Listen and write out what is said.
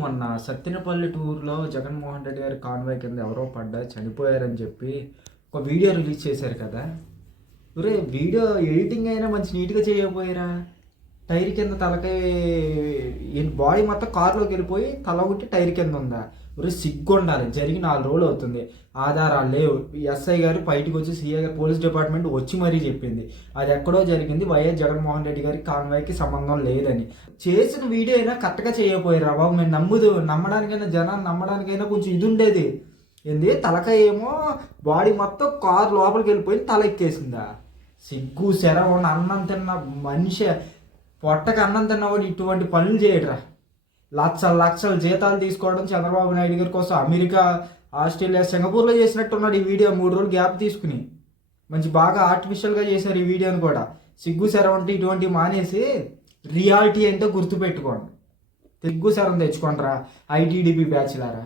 మొన్న సత్తెనపల్లి టూర్లో జగన్మోహన్ రెడ్డి గారి కాన్వాయ్ కింద ఎవరో చనిపోయారని చెప్పి ఒక వీడియో రిలీజ్ చేశారు కదా. ఒరే వీడియో ఎడిటింగ్ అయినా మంచి నీట్గా చేయకపోయారా? టైర్ కింద తలకాయ బాడీ మొత్తం కారులోకి వెళ్ళిపోయి తల ఒకటి టైర్ కింద ఉందా? ఒరే సిగ్గు ఉండాలి. జరిగి 4 రోజులు అవుతుంది, ఆధారాలు లేవు. ఎస్ఐ గారు బయటకు వచ్చి సీఐ గారు పోలీస్ డిపార్ట్మెంట్ వచ్చి మరీ చెప్పింది అది ఎక్కడో జరిగింది, వైఎస్ జగన్మోహన్ రెడ్డి గారి కాన్వాయ్కి సంబంధం లేదని. చేసిన వీడియో అయినా కరెక్ట్గా చేయకపోయారా బాబు? మేము నమ్మడానికైనా జనాన్ని నమ్మడానికైనా కొంచెం ఇది ఉండేది. ఏంది తలకాయ ఏమో బాడీ మొత్తం కారు లోపలికి వెళ్ళిపోయి తల ఎక్కేసిందా? సిగ్గు శరం అన్నం తిన్న మనిషి, పొట్టకి అన్నం తిన్నవాడు ఇటువంటి పనులు చేయడరా. లక్షల జీతాలు తీసుకోవడం చంద్రబాబు నాయుడు గారి కోసం అమెరికా, ఆస్ట్రేలియా, సింగపూర్లో చేసినట్టున్నాడు ఈ వీడియో. 3 రోజులు గ్యాప్ తీసుకుని మంచి బాగా ఆర్టిఫిషియల్గా చేశారు ఈ వీడియోని కూడా. సిగ్గు శరం అంటే ఇటువంటి మానేసి రియాలిటీ అంటే గుర్తుపెట్టుకోండి. సిగ్గు శరం తెచ్చుకోండిరా ఐటీడీపీ బ్యాచ్లారా.